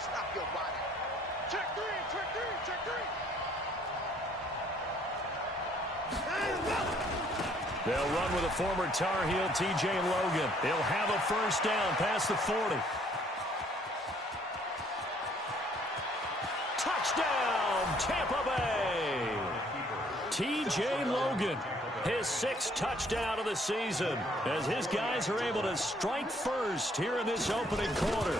Stop your body. Check three, check three, check three. They'll run with a former Tar Heel, T.J. Logan. He'll have a first down past the 40. Touchdown, Tampa Bay. T.J. Logan, his 6th touchdown of the season, as his guys are able to strike first here in this opening quarter.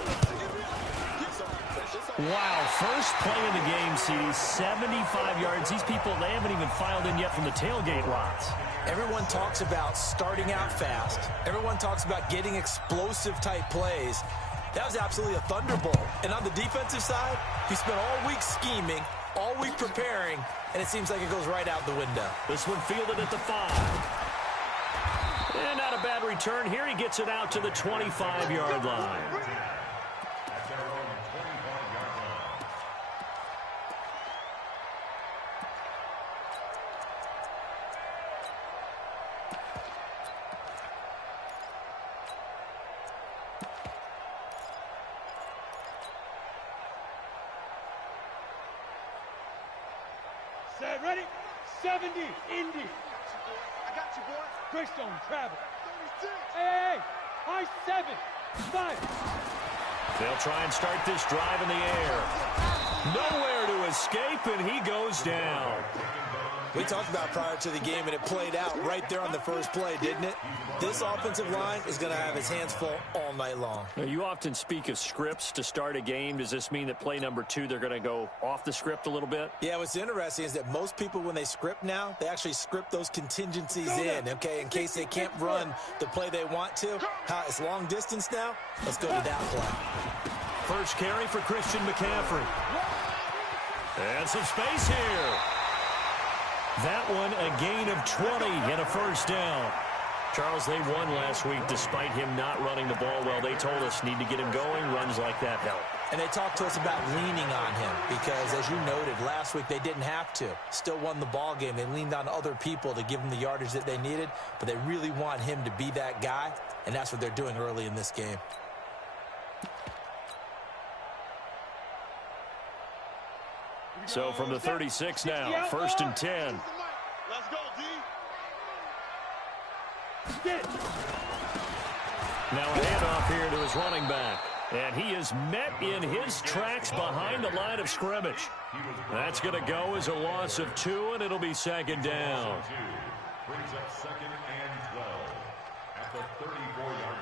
Wow, first play of the game, CD, 75 yards. These people, they haven't even filed in yet from the tailgate lots. Everyone talks about starting out fast. Everyone talks about getting explosive-type plays. That was absolutely a thunderbolt. And on the defensive side, he spent all week scheming, all week preparing, and it seems like it goes right out the window. This one fielded at the 5. And not a bad return. Here he gets it out to the 25-yard line. Ready? 70, Indy. I got you, boy. Greystone, travel. 36. Hey, high 7, 5. They'll try and start this drive in the air. Nowhere to escape, and he goes down. We talked about prior to the game, and it played out right there on the first play, didn't it? This offensive line is going to have his hands full all night long. Now, you often speak of scripts to start a game. Does this mean that play number 2, they're going to go off the script a little bit? Yeah, what's interesting is that most people, when they script now, they actually script those contingencies in, okay, in case they can't run the play they want to. It's long distance now. Let's go to that play. First carry for Christian McCaffrey. And some space here. That one a gain of 20 and a first down. Charles, they won last week despite him not running the ball well. They told us need to get him going. Runs like that help. And they talked to us about leaning on him because, as you noted, last week they didn't have to. Still won the ball game. They leaned on other people to give them the yardage that they needed, but they really want him to be that guy, and that's what they're doing early in this game. So from the 36 now, 1st and 10. Let's go, D. Now a handoff here to his running back. And he is met in his tracks behind the line of scrimmage. That's going to go as a loss of 2, and it'll be 2nd down. Brings up 2nd and 12 at the 34-yard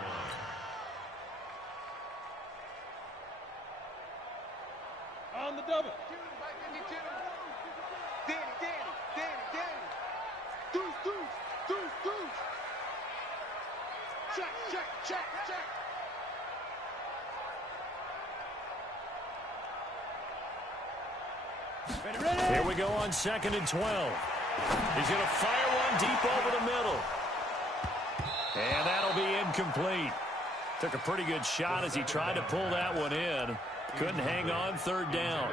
line. On the double. Check. Ready. Here we go on 2nd and 12. He's going to fire one deep over the middle. And that'll be incomplete. Took a pretty good shot as he tried to pull that one in. Couldn't hang on, 3rd down.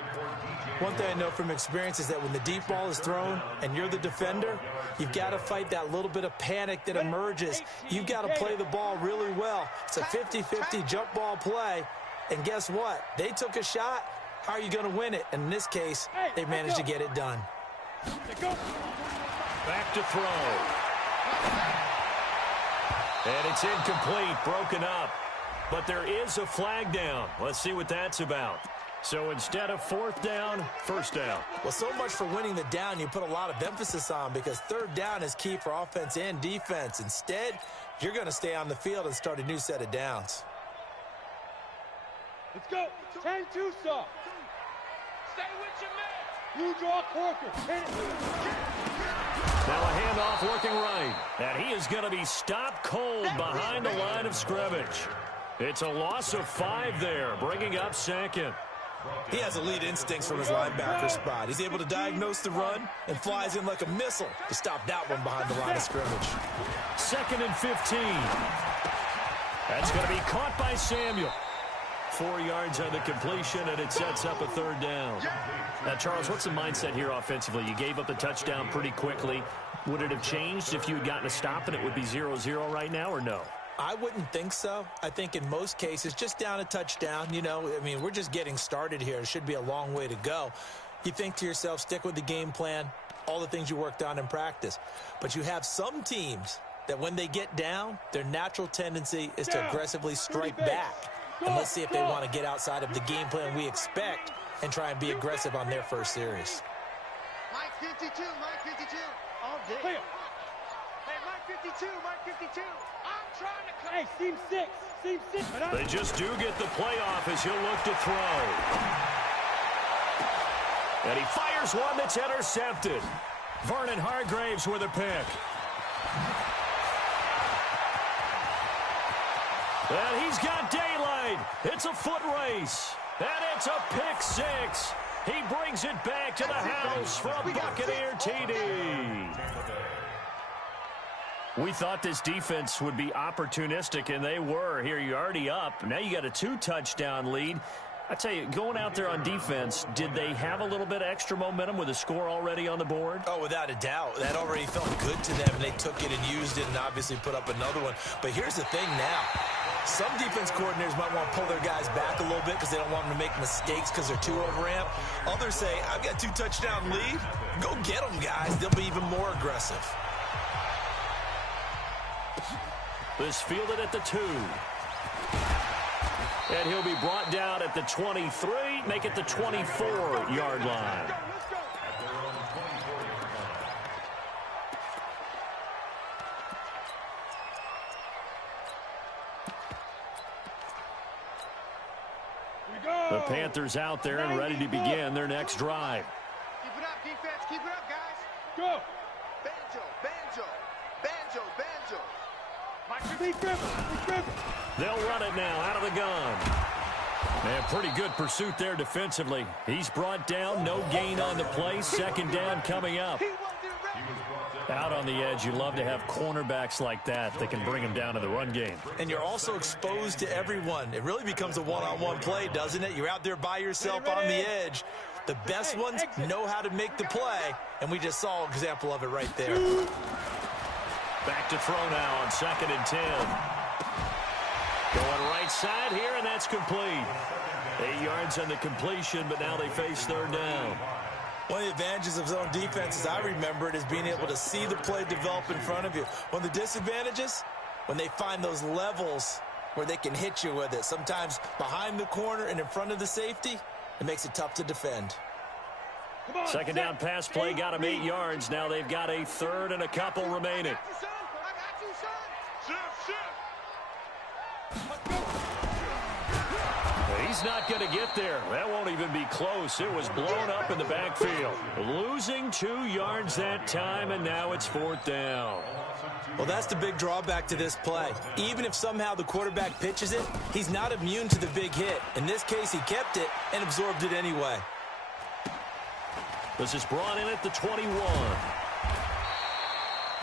One thing I know from experience is that when the deep ball is thrown and you're the defender, you've got to fight that little bit of panic that emerges. You've got to play the ball really well. It's a 50-50 jump ball play. And guess what? They took a shot. How are you going to win it? And in this case, they managed to get it done. Back to throw. And it's incomplete, broken up. But there is a flag down. Let's see what that's about. So instead of 4th down, 1st down. Well, so much for winning the down you put a lot of emphasis on because 3rd down is key for offense and defense. Instead, you're going to stay on the field and start a new set of downs. Let's go. 10-2 soft. Stay with your man. Blue draw Corker. Hit it. Now a handoff working right. And he is going to be stopped cold behind the line of scrimmage. It's a loss of 5 there, bringing up 2nd. He has elite instincts from his linebacker spot. He's able to diagnose the run and flies in like a missile to stop that one behind the line of scrimmage. 2nd and 15. That's going to be caught by Samuel. 4 yards on the completion, and it sets up a 3rd down. Now, Charles, what's the mindset here offensively? You gave up the touchdown pretty quickly. Would it have changed if you had gotten a stop and it would be 0-0 right now, or no? I wouldn't think so. I think in most cases, just down a touchdown, you know, I mean, we're just getting started here. It should be a long way to go. You think to yourself, stick with the game plan, all the things you worked on in practice. But you have some teams that when they get down, their natural tendency is to aggressively strike back. And let's see if they want to get outside of the game plan we expect and try and be aggressive on their first series. Mike 52, Mike 52. All day. Clear. Hey, Mike 52, Mike 52. I'm trying to come. Hey, seam 6. Seam 6. They just do get the playoff as he'll look to throw. And he fires one that's intercepted. Vernon Hargraves with a pick. And he's got daylight. It's a foot race. And it's a pick six. He brings it back to the house for a Buccaneer TD. We thought this defense would be opportunistic, and they were. Here, you're already up. Now you got a 2-touchdown lead. I tell you, going out there on defense, did they have a little bit of extra momentum with a score already on the board? Oh, without a doubt. That already felt good to them, and they took it and used it and obviously put up another one. But here's the thing now. Some defense coordinators might want to pull their guys back a little bit because they don't want them to make mistakes because they're too overamped. Others say, I've got 2-touchdown lead. Go get them, guys. They'll be even more aggressive. This fielded at the 2. And he'll be brought down at the 23, make it the 24-yard line. The Panthers out there and ready to begin their next drive. Keep it up, defense. Keep it up, guys. Go. Banjo, banjo, banjo, banjo. Big Griffin. They'll run it now out of the gun. Man, pretty good pursuit there defensively. He's brought down, no gain on the play. Second down coming up. Out on the edge, you love to have cornerbacks like that that can bring them down to the run game. And you're also exposed to everyone. It really becomes a one-on-one play, doesn't it? You're out there by yourself on the edge. The best ones know how to make the play, and we just saw an example of it right there. Back to throw now on 2nd and 10. Going right side here, and that's complete. 8 yards on the completion, but now they face third down. One of the advantages of zone defense, as I remember it, is being able to see the play develop in front of you. One of the disadvantages, when they find those levels where they can hit you with it, sometimes behind the corner and in front of the safety, it makes it tough to defend. Second down pass play got him 8 yards. Now they've got a third and a couple remaining. He's not going to get there. That won't even be close. It was blown up in the backfield. Losing 2 yards that time, and now it's 4th down. Well, that's the big drawback to this play. Even if somehow the quarterback pitches it, he's not immune to the big hit. In this case, he kept it and absorbed it anyway. This is brought in at the 21.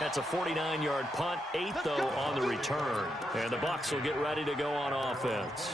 That's a 49-yard punt, 8th, though, on the return. And the Bucs will get ready to go on offense.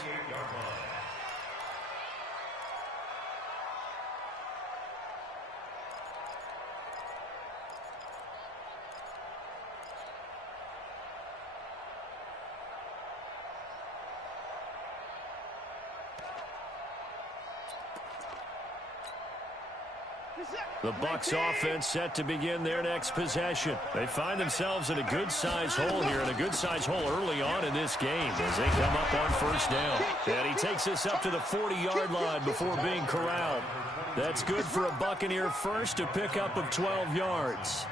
The Bucs offense set to begin their next possession. They find themselves in a good-sized hole here, and a good-sized hole early on in this game as they come up on first down. And he takes us up to the 40-yard line before being corralled. That's good for a Buccaneer first, a pickup of 12 yards.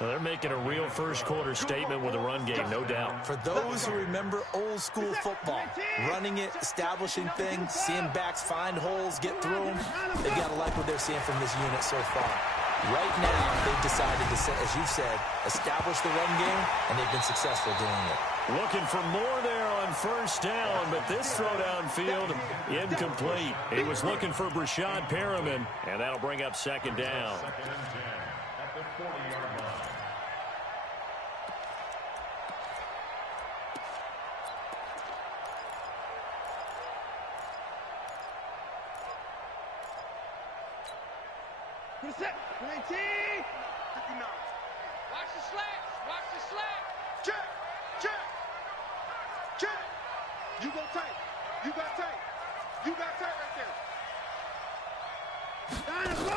Well, they're making a real first-quarter statement with a run game, no doubt. For those who remember old-school football, running it, establishing things, seeing backs find holes, get through them, they've got to like what they're seeing from this unit so far. Right now, they've decided to, as you said, establish the run game, and they've been successful doing it. Looking for more there on first down, but this throw downfield incomplete. He was looking for Brashad Perriman, and that'll bring up second down. At the 40-yard line. Set. 19. 59. Watch the slats. Watch the slats. Check. Check. Check. You go tight. You got tight. You got tight right there. Let's go.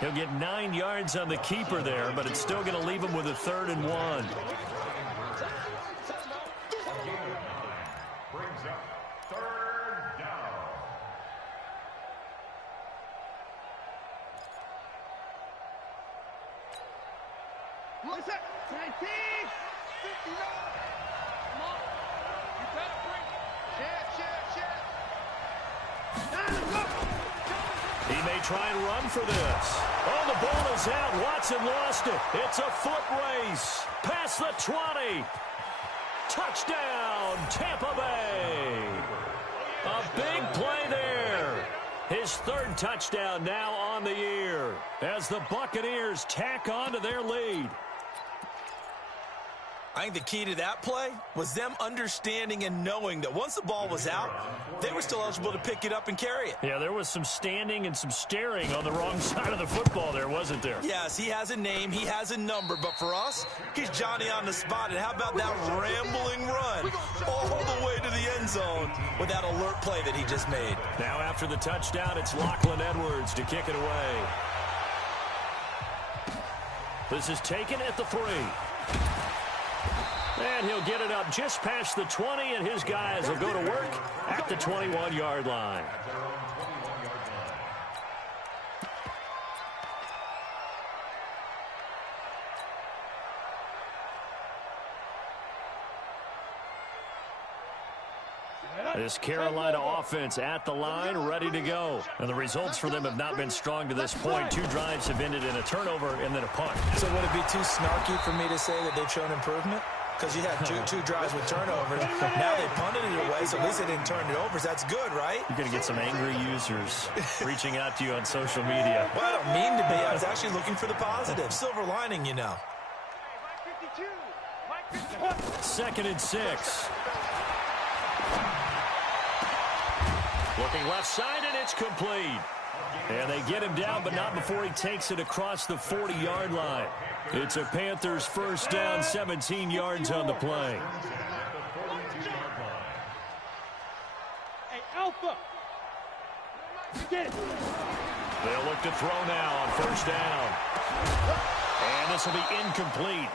He'll get 9 yards on the keeper there, but it's still going to leave him with a 3rd and 1. Brings up 3rd down. What's up? 19. 50 yards. Come on. You better bring it. Let's go. He may try and run for this. Oh, the ball is out. Watson lost it. It's a foot race. Past the 20. Touchdown, Tampa Bay. A big play there. His 3rd touchdown now on the year as the Buccaneers tack on to their lead. I think the key to that play was them understanding and knowing that once the ball was out, they were still eligible to pick it up and carry it. Yeah, there was some standing and some staring on the wrong side of the football there, wasn't there? Yes, he has a name, he has a number, but for us, he's Johnny on the spot. And how about that rambling run all the way to the end zone with that alert play that he just made? Now after the touchdown, it's Lachlan Edwards to kick it away. This is taken at the 3. And he'll get it up just past the 20, and his guys will go to work at the 21-yard line. This Carolina offense at the line, ready to go. And the results for them have not been strong to this point. 2 drives have ended in a turnover and then a punt. So would it be too snarky for me to say that they've shown improvement? Because you had two drives with turnovers. Now they punted it away, so at least they didn't turn it over. So that's good, right? You're going to get some angry users reaching out to you on social media. Well, I don't mean to be. I was actually looking for the positive. Silver lining, you know. 2nd and 6. Looking left side, and it's complete. And they get him down, but not before he takes it across the 40-yard line. It's a Panthers 1st down, 17 yards on the play. Hey, Alpha. Get it. They'll look to throw now on 1st down. And this will be incomplete.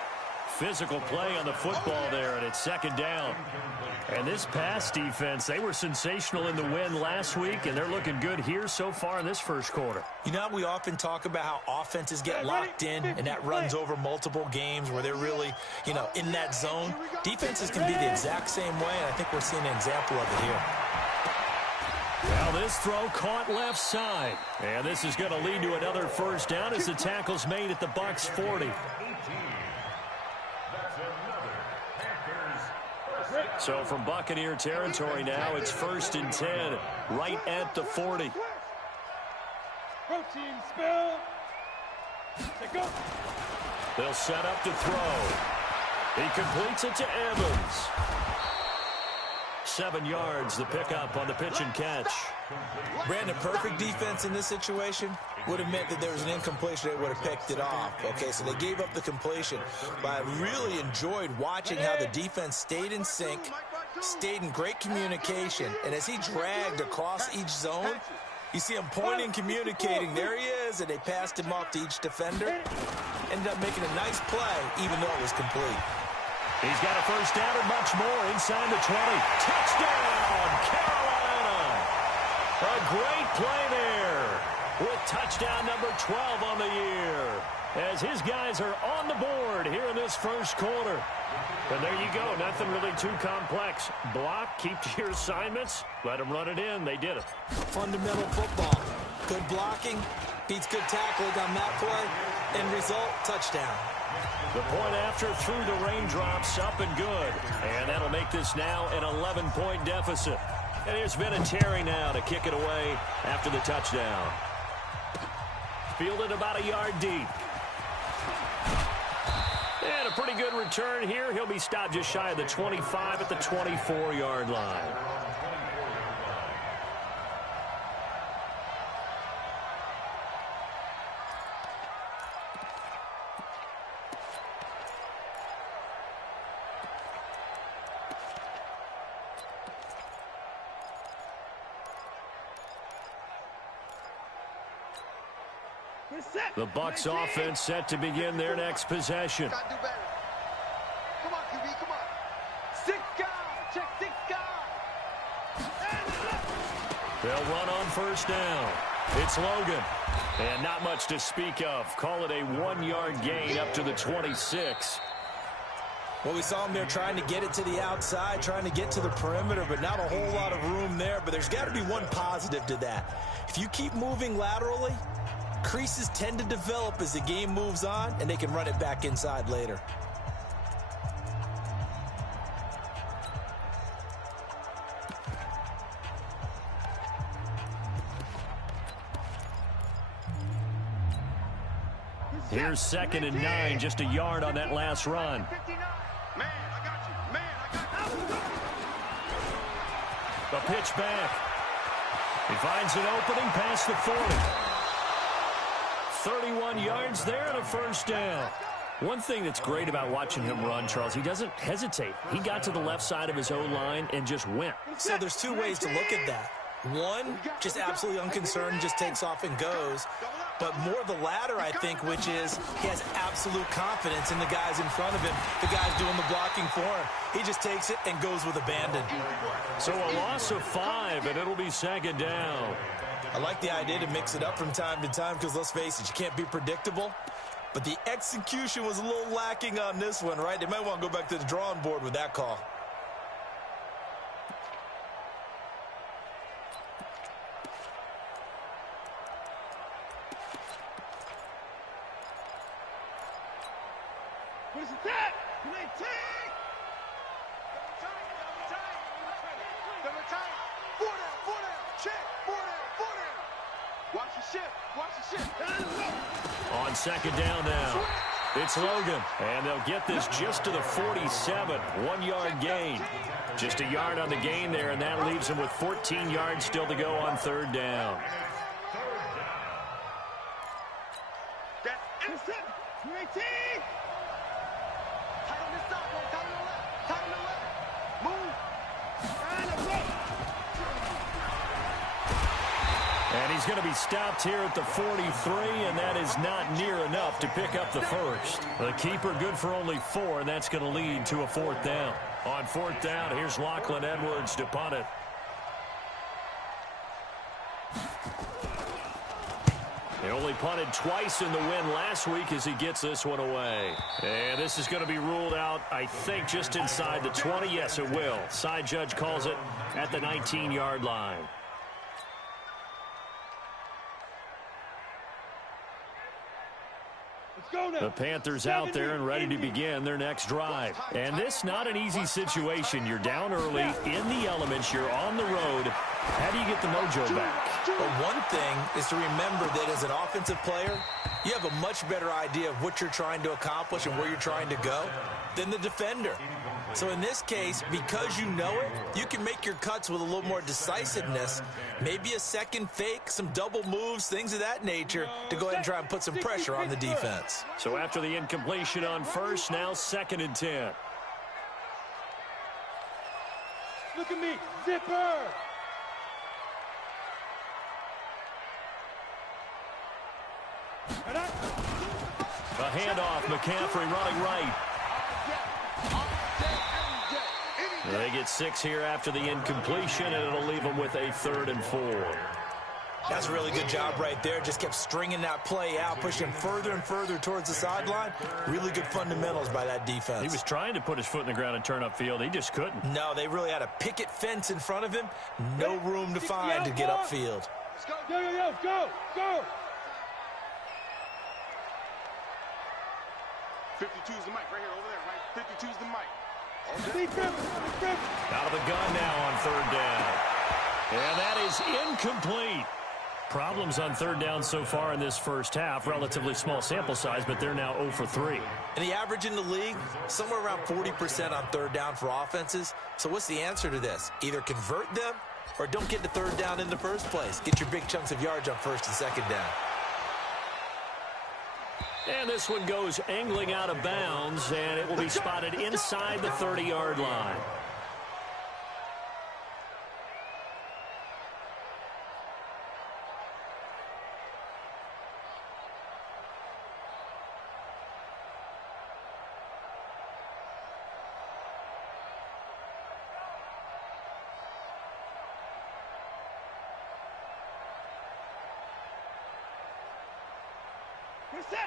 Physical play on the football there, and it's 2nd down. And this pass defense, they were sensational in the win last week, and they're looking good here so far in this 1st quarter. You know, we often talk about how offenses get locked in, and that runs over multiple games where they're really, you know, in that zone. Defenses can be the exact same way, and I think we're seeing an example of it here. Well, this throw caught left side. And this is going to lead to another 1st down as the tackle's made at the Bucs 40. So from Buccaneer territory now, it's 1st and 10, right at the 40. Protein spill. Go. They'll set up to throw. He completes it to Evans. 7 yards, the pickup on the pitch and catch. Brandon, perfect defense in this situation would have meant that there was an incompletion. They would have picked it off. Okay, so they gave up the completion. But I really enjoyed watching how the defense stayed in sync, stayed in great communication. And as he dragged across each zone, you see him pointing, communicating. There he is, and they passed him off to each defender. Ended up making a nice play, even though it was complete. He's got a 1st down and much more inside the 20. Touchdown, Carolina! A great play there with touchdown number 12 on the year as his guys are on the board here in this 1st quarter. And there you go, nothing really too complex. Block, keep to your assignments, let them run it in. They did it. Fundamental football. Good blocking, beats good tackling on that play. End result, touchdown. The point after through the raindrops, up and good. And that'll make this now an 11-point deficit. And here's Vinatieri now to kick it away after the touchdown. Fielded about a yard deep. And a pretty good return here. He'll be stopped just shy of the 25 at the 24-yard line. The Bucs offense set to begin their next possession. Gotta do better. Come on, QB, come on. 6 guys. Check 6 guys. They'll run on first down. It's Logan. And not much to speak of. Call it a 1-yard gain up to the 26. Well, we saw him there trying to get it to the outside, trying to get to the perimeter, but not a whole lot of room there. But there's got to be one positive to that. If you keep moving laterally, creases tend to develop as the game moves on, and they can run it back inside later. Here's 2nd and 9, just a yard on that last run. Man, I got you. Man, I got you. The pitch back. He finds an opening past the 40. 31 yards there and a first down. One thing that's great about watching him run, Charles, he doesn't hesitate. He got to the left side of his O-line and just went. So there's two ways to look at that. One, just absolutely unconcerned, just takes off and goes. But more the latter, I think, which is he has absolute confidence in the guys in front of him, the guys doing the blocking for him. He just takes it and goes with abandon. So a loss of 5, and it'll be 2nd down. I like the idea to mix it up from time to time because, let's face it, you can't be predictable. But the execution was a little lacking on this one, right? They might want to go back to the drawing board with that call. What is that? Double tight. 4 down, 4 down. Check. 4 down, 4 down. Watch the shift. Watch the shift. On 2nd down now, it's Logan. And they'll get this just to the 47. 1-yard gain. Just a yard on the gain there, and that leaves him with 14 yards still to go on 3rd down. That's it. 218. Tight on this side, bro. Tight on the left. Tight on the left. Move. And he's going to be stopped here at the 43, and that is not near enough to pick up the first. The keeper good for only 4, and that's going to lead to a 4th down. On 4th down, here's Lachlan Edwards to punt it. He only punted twice in the win last week as he gets this one away. And this is going to be ruled out, I think, just inside the 20. Yes, it will. Side judge calls it at the 19-yard line. The Panthers out there and ready to begin their next drive. And this not an easy situation. You're down early, in the elements, you're on the road. How do you get the mojo back? Well, one thing is to remember that as an offensive player, you have a much better idea of what you're trying to accomplish and where you're trying to go than the defender. So in this case, because you know it, you can make your cuts with a little more decisiveness, maybe a second fake, some double moves, things of that nature to go ahead and try and put some pressure on the defense. So after the incompletion on first, now 2nd and 10. Look at me, zipper! A handoff, McCaffrey running right. They get 6 here after the incompletion, and it'll leave them with a 3rd and 4. That's a really good job right there. Just kept stringing that play out, pushing further and further towards the sideline. Really good fundamentals by that defense. He was trying to put his foot in the ground and turn upfield. He just couldn't. No, they really had a picket fence in front of him. No room to find to get upfield. Let's go. Yo, go! 52 is the mic right here, over there, right? 52 is the mic. Out of the gun now on 3rd down. And that is incomplete. Problems on 3rd down so far in this first half. Relatively small sample size, but they're now 0 for 3. And the average in the league, somewhere around 40% on 3rd down for offenses. So what's the answer to this? Either convert them or don't get to 3rd down in the first place. Get your big chunks of yards on 1st and 2nd down. And this one goes angling out of bounds, and it will be spotted inside the 30-yard line.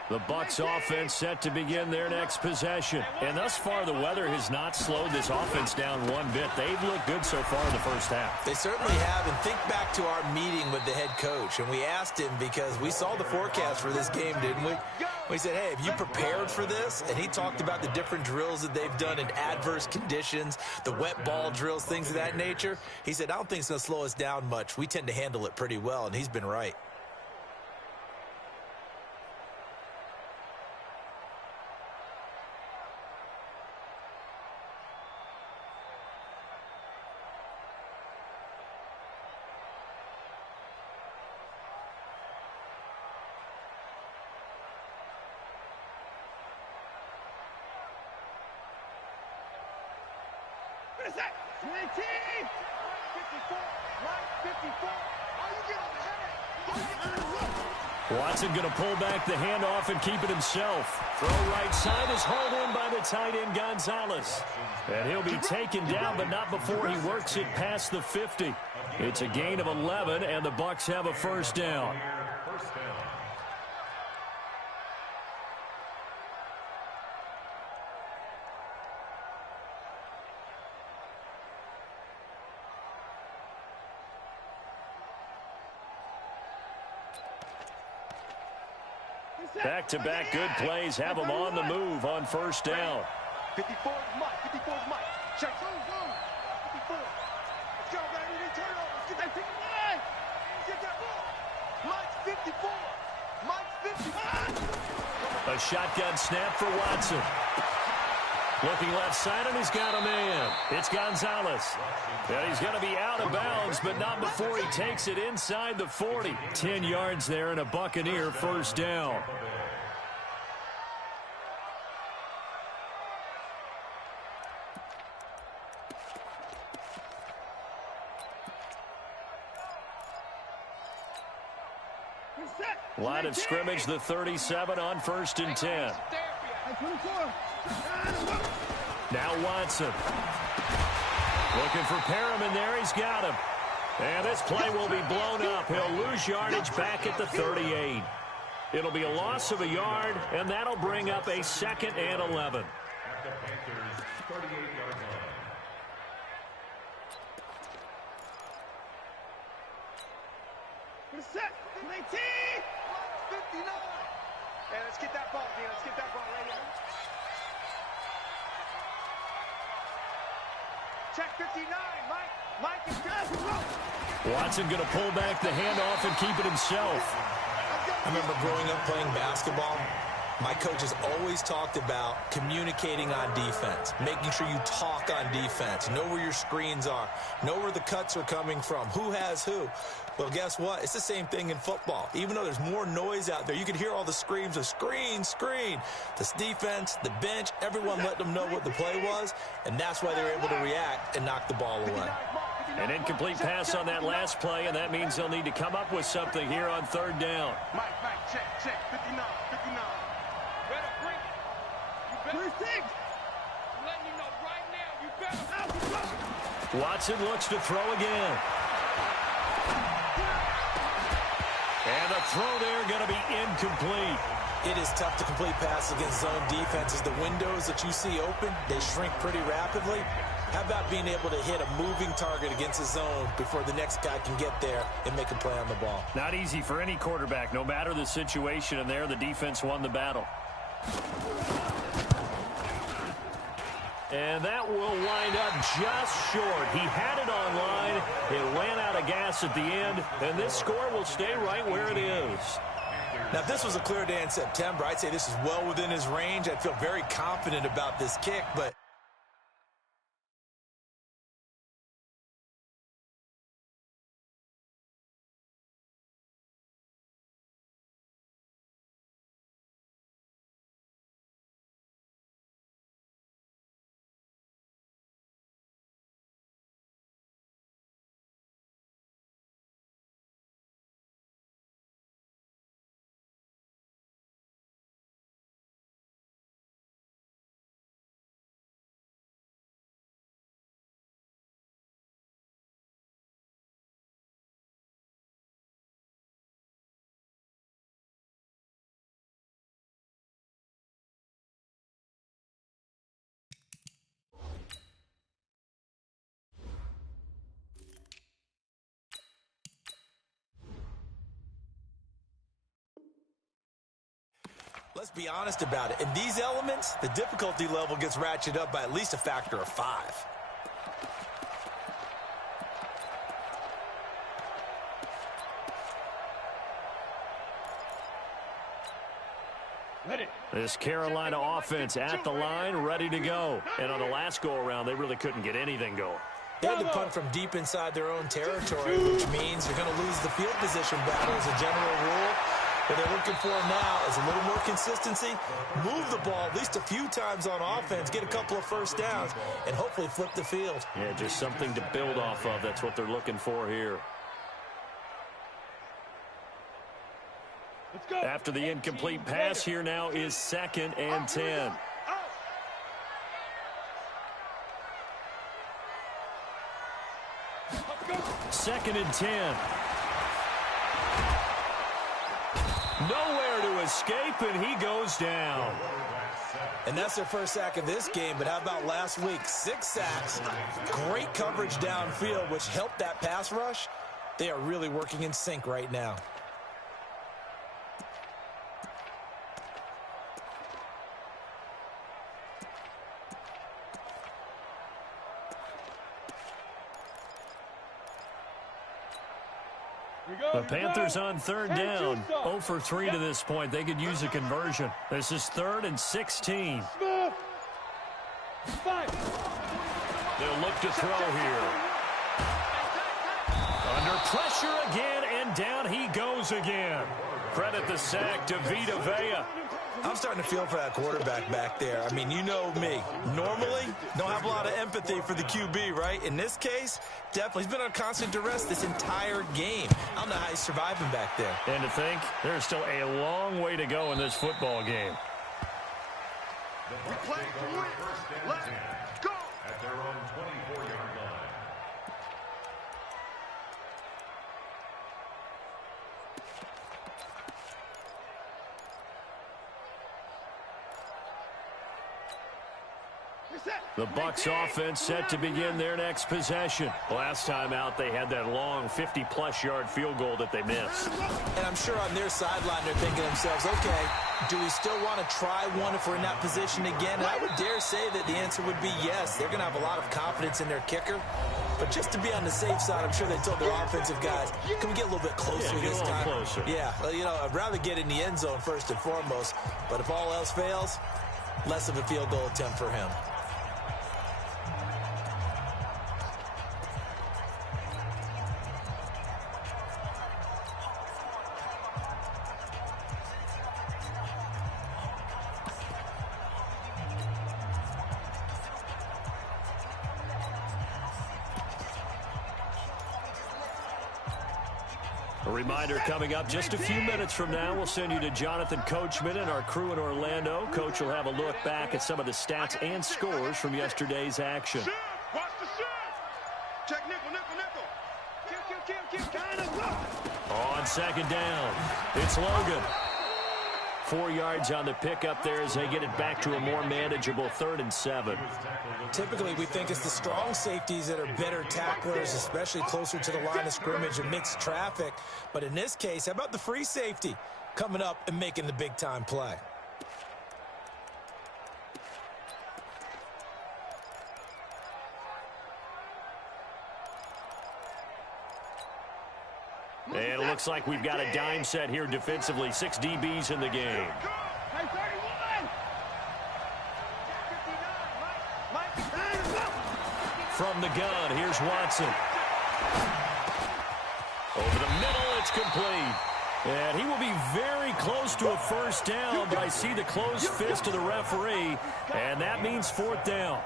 The Bucs offense set to begin their next possession. And thus far, the weather has not slowed this offense down one bit. They've looked good so far in the first half. They certainly have. And think back to our meeting with the head coach. And we asked him because we saw the forecast for this game, didn't we? We said, hey, have you prepared for this? And he talked about the different drills that they've done in adverse conditions, the wet ball drills, things of that nature. He said, I don't think it's going to slow us down much. We tend to handle it pretty well, and he's been right. Watson going to pull back the handoff and keep it himself. Throw right side is hauled in by the tight end Gonzalez. And he'll be taken down, but not before he works it past the 50. It's a gain of 11, and the Bucs have a first down. Back-to-back good plays have them on the move on first down. 54 is Mike. 54 is Mike. Check. 54. Let's go, baby. Turn over. Let's get that 59. Let's get that ball. Mike's 54. Mike's 55. A shotgun snap for Watson. Looking left side, and he's got a man. It's Gonzalez. And he's going to be out of bounds, but not before he takes it inside the 40. 10 yards there and a Buccaneer first down. Line of scrimmage, the 37 on 1st and 10. Now Watson. Looking for Perriman there. He's got him. And this play will be blown up. He'll lose yardage back at the 38. It'll be a loss of a yard, and that'll bring up a 2nd and 11. At the Panthers' 38-yard line. Set. 19. 59. Hey, let's get that ball, Dean. Let's get that ball right here. Check 59. Mike is good. Watson going to pull back the handoff and keep it himself. I remember growing up playing basketball. My coaches always talked about communicating on defense, making sure you talk on defense, know where your screens are, know where the cuts are coming from, who has who. Well, guess what? It's the same thing in football. Even though there's more noise out there, you can hear all the screams of screen, screen. This defense, the bench, everyone let them know what the play was, and that's why they were able to react and knock the ball away. An incomplete pass on that last play, and that means they'll need to come up with something here on 3rd down. Mike, check. 59. Better bring it. You better. 36. I'm letting you know right now. You better. Watson looks to throw again. And the throw there going to be incomplete. It is tough to complete passes against zone defenses. The windows that you see open, they shrink pretty rapidly. How about being able to hit a moving target against a zone before the next guy can get there and make a play on the ball? Not easy for any quarterback, no matter the situation, and there the defense won the battle. And that will wind up just short. He had it on line. It ran out of gas at the end, and this score will stay right where it is. Now, if this was a clear day in September, I'd say this is well within his range. I'd feel very confident about this kick, but let's be honest about it. In these elements, the difficulty level gets ratcheted up by at least a factor of 5. This Carolina offense at the line, ready to go. And on the last go-around, they really couldn't get anything going. They had to punt from deep inside their own territory, which means you're going to lose the field position battle as a general rule. What they're looking for now is a little more consistency, move the ball at least a few times on offense, get a couple of first downs, and hopefully flip the field. Yeah, just something to build off of. That's what they're looking for here. Let's go. After the incomplete pass, here now is 2nd and 10. Second and 10. Nowhere to escape, and he goes down. And that's their first sack of this game, but how about last week? 6 sacks, great coverage downfield, which helped that pass rush. They are really working in sync right now. The Panthers on 3rd down. 0 for 3 to this point. They could use a conversion. This is 3rd and 16. Smith. 5. They'll look to throw here. Under pressure again, and down he goes again. Credit the sack to Vita Vea. I'm starting to feel for that quarterback back there. I mean, you know me. Normally, don't have a lot of empathy for the QB, right? In this case, definitely. He's been on constant duress this entire game. I don't know how he's surviving back there. And to think, there's still a long way to go in this football game. We play to win. Let's go. At their own 24-yard line. The Bucs offense set to begin their next possession. Last time out, they had that long 50-plus yard field goal that they missed. And I'm sure on their sideline they're thinking to themselves, okay, do we still want to try one if we're in that position again? And I would dare say that the answer would be yes. They're going to have a lot of confidence in their kicker. But just to be on the safe side, I'm sure they told their offensive guys, can we get a little bit closer this time? Closer. Yeah, well, you know, I'd rather get in the end zone first and foremost. But if all else fails, less of a field goal attempt for him. A reminder coming up just a few minutes from now, we'll send you to Jonathan Coachman and our crew in Orlando. Coach will have a look back at some of the stats and scores from yesterday's action. Watch the shift. Check nickel, nickel, nickel. Kill, kind of go. On 2nd down, it's Logan. 4 yards on the pickup there as they get it back to a more manageable 3rd and 7. Typically, we think it's the strong safeties that are better tacklers, especially closer to the line of scrimmage amidst traffic. But in this case, how about the free safety coming up and making the big-time play? And it looks like we've got a dime set here defensively. 6 DBs in the game. From the gun, here's Watson. Over the middle, it's complete. And he will be very close to a first down, but I see the closed fist of the referee, and that means 4th down.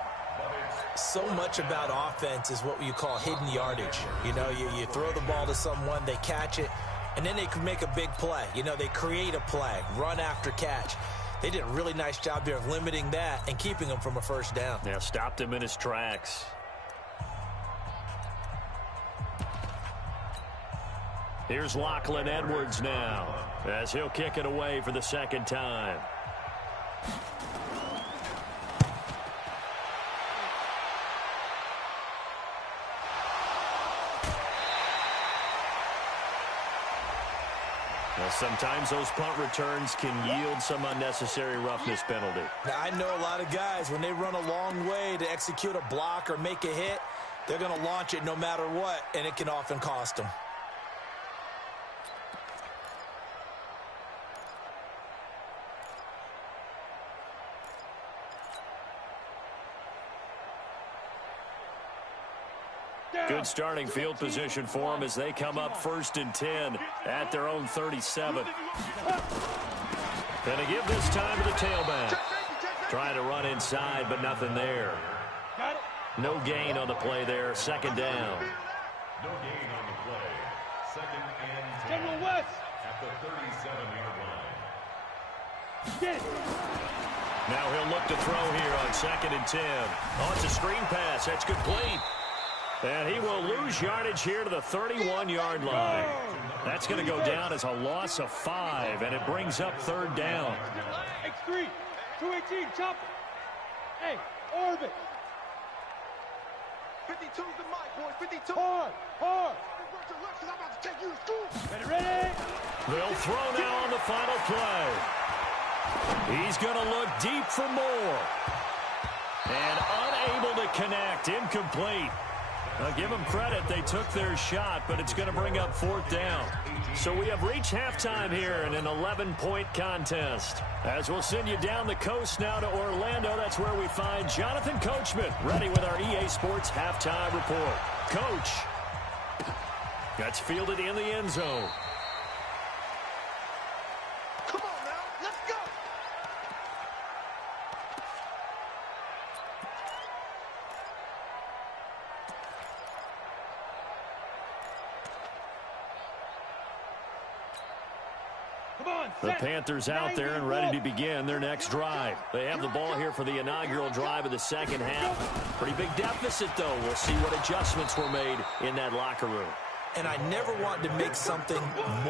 So much about offense is what you call hidden yardage. You know, you throw the ball to someone, they catch it, and then they can make a big play. You know, they create a play, run after catch. They did a really nice job there of limiting that and keeping him from a first down. Yeah, stopped him in his tracks. Here's Lachlan Edwards now as he'll kick it away for the 2nd time. Well, sometimes those punt returns can yield some unnecessary roughness penalty. Now, I know a lot of guys, when they run a long way to execute a block or make a hit, they're going to launch it no matter what, and it can often cost them. Good starting field position for them as they come up 1st and 10 at their own 37. Going to give this time to the tailback. Trying to run inside, but nothing there. No gain on the play there. 2nd down. No gain on the play. 2nd and 10 General West. at the 37-yard line. Get it. Now he'll look to throw here on 2nd and 10. Oh, it's a screen pass. That's complete. And he will lose yardage here to the 31-yard line. That's going to go down as a loss of 5, and it brings up 3rd down. X3, 218, chopper. Hey, orbit. 52's the mic, boys. 52. Hard. I'm about to take you to school. Ready? They'll throw now on the final play. He's going to look deep for more. And unable to connect. Incomplete. Now, give them credit. They took their shot, but it's going to bring up 4th down. So we have reached halftime here in an 11-point contest. As we'll send you down the coast now to Orlando, that's where we find Jonathan Coachman, ready with our EA Sports halftime report. Coach, that's fielded in the end zone. Come on now. Let's go. The Panthers out there and ready to begin their next drive. They have the ball here for the inaugural drive of the 2nd half. Pretty big deficit, though. We'll see what adjustments were made in that locker room. And I never want to make something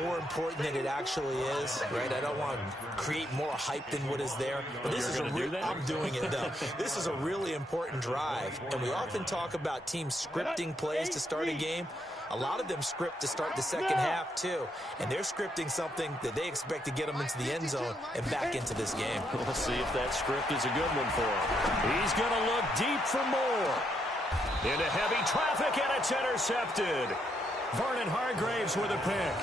more important than it actually is, right? I don't want to create more hype than what is there. But this is I'm doing it, though. This is a really important drive. And we often talk about teams scripting plays to start a game. A lot of them script to start the 2nd half, too. And they're scripting something that they expect to get them into the end zone and back into this game. We'll see if that script is a good one for him. He's going to look deep for more. Into heavy traffic, and it's intercepted. Vernon Hargraves with a pick.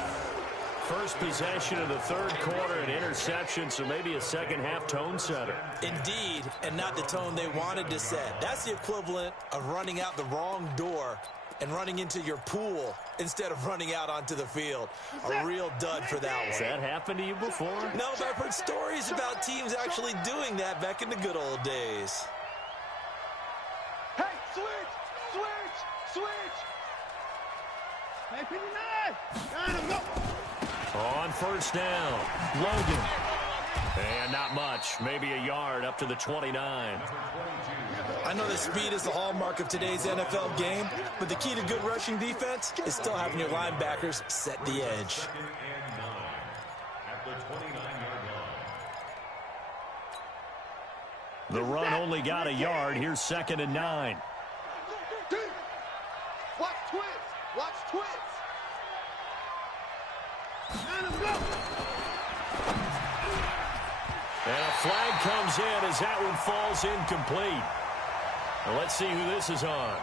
First possession of the 3rd quarter, an interception, so maybe a 2nd half tone setter. Indeed, and not the tone they wanted to set. That's the equivalent of running out the wrong door and running into your pool instead of running out onto the field. A real dud for that one. Has that happened to you before? No, but I've heard stories about teams actually doing that back in the good old days. Hey, switch. Hey, 59. On 1st down, Logan. And not much, maybe a yard up to the 29. I know that speed is the hallmark of today's NFL game, but the key to good rushing defense is still having your linebackers set the edge. The run only got a yard. Here's 2nd and 9. Watch twins. And a flag comes in as that one falls incomplete. Well, let's see who this is on.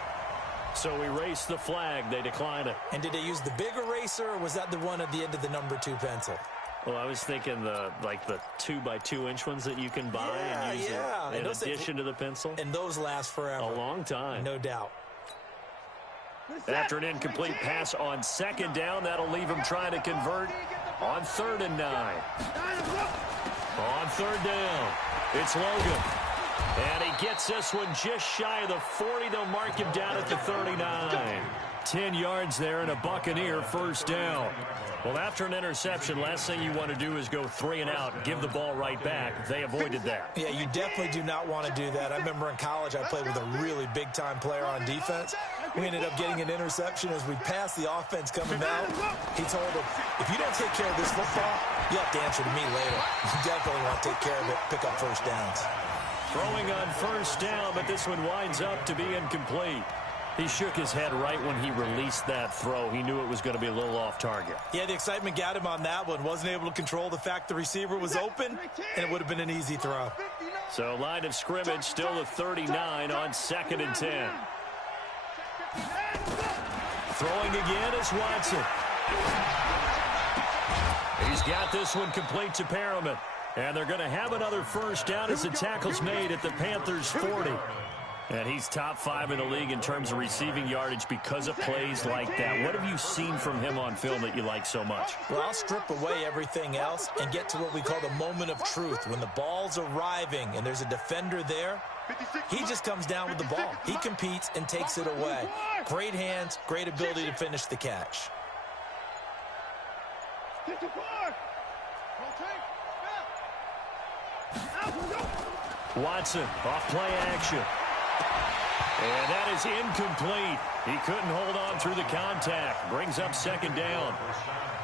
So we race the flag. They decline it. And did they use the big eraser, or was that the one at the end of the number 2 pencil? Well, I was thinking the 2x2-inch ones that you can buy and use in addition to the pencil. And those last forever. A long time. No doubt. After an incomplete pass on 2nd down, that'll leave him trying to convert on 3rd and 9. On 3rd down, it's Logan. And he gets this one just shy of the 40. They'll mark him down at the 39. 10 yards there and a Buccaneer 1st down. Well, after an interception, last thing you want to do is go 3 and out and give the ball right back. They avoided that. Yeah, you definitely do not want to do that. I remember in college I played with a really big-time player on defense. We ended up getting an interception as we passed the offense coming out. He told him, if you don't take care of this football, you have to answer to me later. You definitely want to take care of it, pick up 1st downs. Throwing on 1st down, but this one winds up to be incomplete. He shook his head right when he released that throw. He knew it was going to be a little off target. Yeah, the excitement got him on that one. Wasn't able to control the fact the receiver was open, and it would have been an easy throw. So line of scrimmage still at 39 on 2nd and 10. Throwing again is Watson. He's got this one complete to Perriman. And they're going to have another first down as the tackle's made at the Panthers' 40. And he's top 5 in the league in terms of receiving yardage because of plays like that. What have you seen from him on film that you like so much? Well, I'll strip away everything else and get to what we call the moment of truth. When the ball's arriving and there's a defender there, he just comes down with the ball. He competes and takes it away. Great hands, great ability to finish the catch. Watson, off play action. And that is incomplete. He couldn't hold on through the contact. Brings up 2nd down.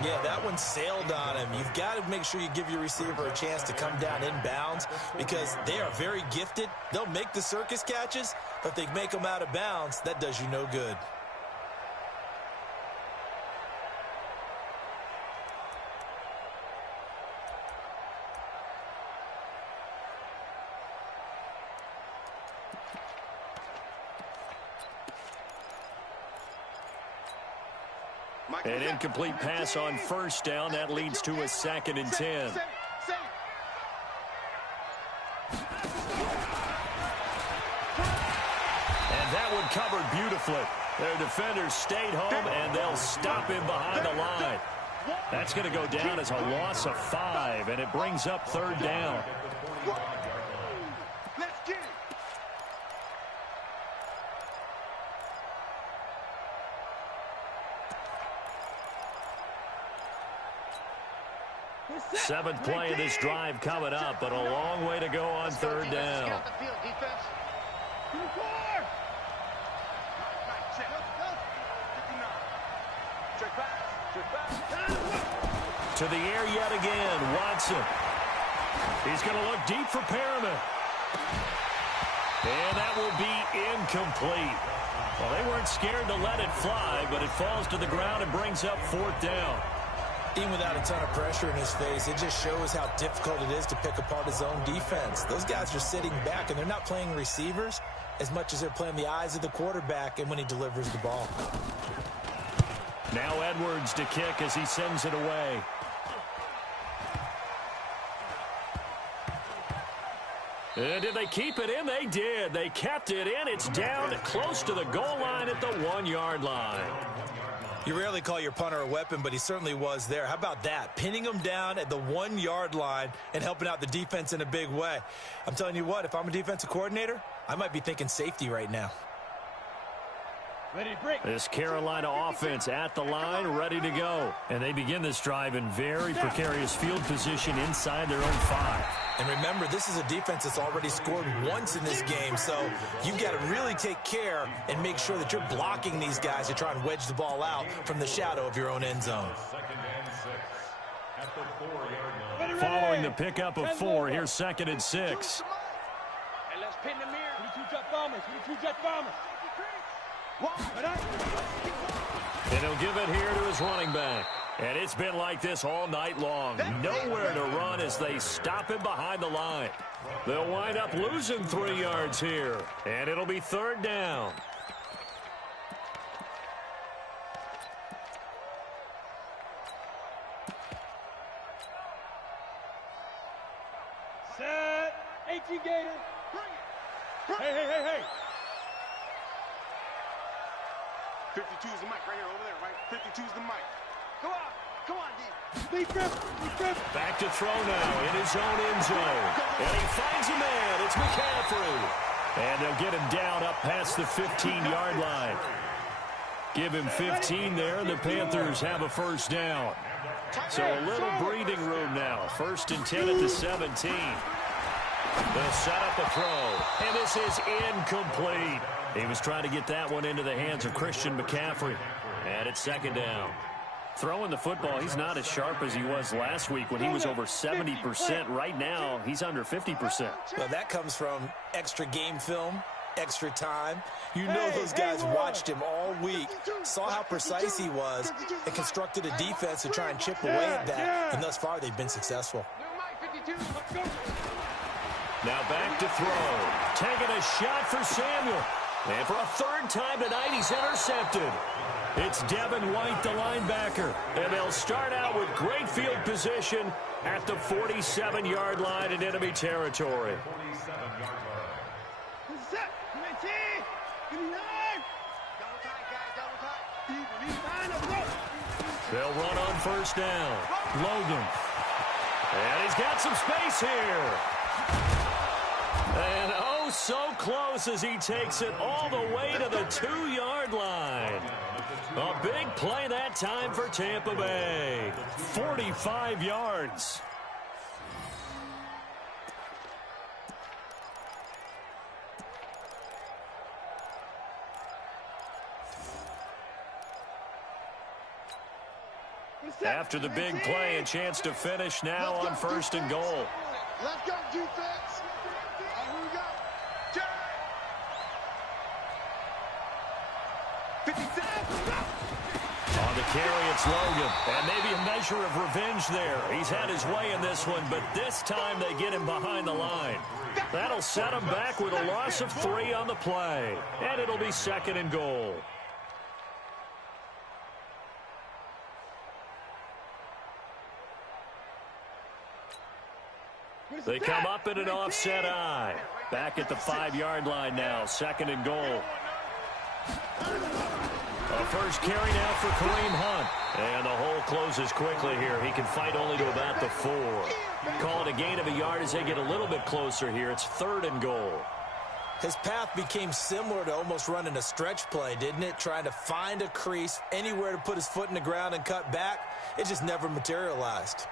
Yeah, that one sailed on him. You've got to make sure you give your receiver a chance to come down inbounds because they are very gifted. They'll make the circus catches, but if they make them out of bounds, that does you no good. An incomplete pass on 1st down. That leads to a 2nd and 10. And that one covered beautifully. Their defenders stayed home, and they'll stop him behind the line. That's going to go down as a loss of 5, and it brings up 3rd down. Let's get it. 7th play of this drive coming up, but a long way to go on 3rd down. To the air yet again, Watson. He's going to look deep for Perriman. And that will be incomplete. Well, they weren't scared to let it fly, but it falls to the ground and brings up 4th down. Even without a ton of pressure in his face, it just shows how difficult it is to pick apart his own defense. Those guys are sitting back, and they're not playing receivers as much as they're playing the eyes of the quarterback and when he delivers the ball. Now Edwards to kick as he sends it away. And did they keep it in? They did. They kept it in. It's down close to the goal line at the 1-yard line. You rarely call your punter a weapon, but he certainly was there. How about that? Pinning him down at the 1-yard line and helping out the defense in a big way. I'm telling you what, if I'm a defensive coordinator, I might be thinking safety right now. This Carolina offense at the line, ready to go. And they begin this drive in very precarious field position inside their own 5. And remember, this is a defense that's already scored once in this game, so you've got to really take care and make sure that you're blocking these guys to try and wedge the ball out from the shadow of your own end zone. Following the pickup of 4, here's 2nd and 6. And let's pin them here. 22 jet bombers. 22 jet bombers. And he'll give it here to his running back. And it's been like this all night long. Nowhere to run as they stop him behind the line. They'll wind up losing 3 yards here. And it'll be 3rd down. Set. 18 Gator. Hey. 52 is the mic right here, over there, right? 52 is the mic. Come on, D. Lead grip. Back to throw now in his own end zone. And he finds a man. It's McCaffrey. And they'll get him down up past the 15-yard line. Give him 15 there, and the Panthers have a 1st down. So a little breathing room now. 1st and 10 at the 17. They'll set up a throw. And this is incomplete. He was trying to get that one into the hands of Christian McCaffrey. And it's 2nd down. Throwing the football, he's not as sharp as he was last week when he was over 70%. Right now, he's under 50%. Well, that comes from extra game film extra time. You know those guys watched him all week, saw how precise he was, and constructed a defense to try and chip away at that, and thus far they've been successful. Now back to throw. Taking a shot for Samuel. And for a third time tonight, he's intercepted. It's Devin White, the linebacker. And they'll start out with great field position at the 47-yard line in enemy territory. 47-yard line. They'll run on first down. Logan. And he's got some space here. And oh, so close as he takes it all the way to the 2-yard line. A big play that time for Tampa Bay. 45 yards. After the big play, a chance to finish now on first and goal. Let's go, defense. Here we go. 56. On the carry, it's Logan. And maybe a measure of revenge there. He's had his way in this one, but this time they get him behind the line. That'll set him back with a loss of 3 on the play. And it'll be second and goal. They come up in an offset eye. Back at the 5-yard line now. Second and goal. A first carry now for Kareem Hunt. And the hole closes quickly here. He can fight only to about the 4. Call it a gain of a yard as they get a little bit closer here. It's third and goal. His path became similar to almost running a stretch play, didn't it? Trying to find a crease, anywhere to put his foot in the ground and cut back. It just never materialized.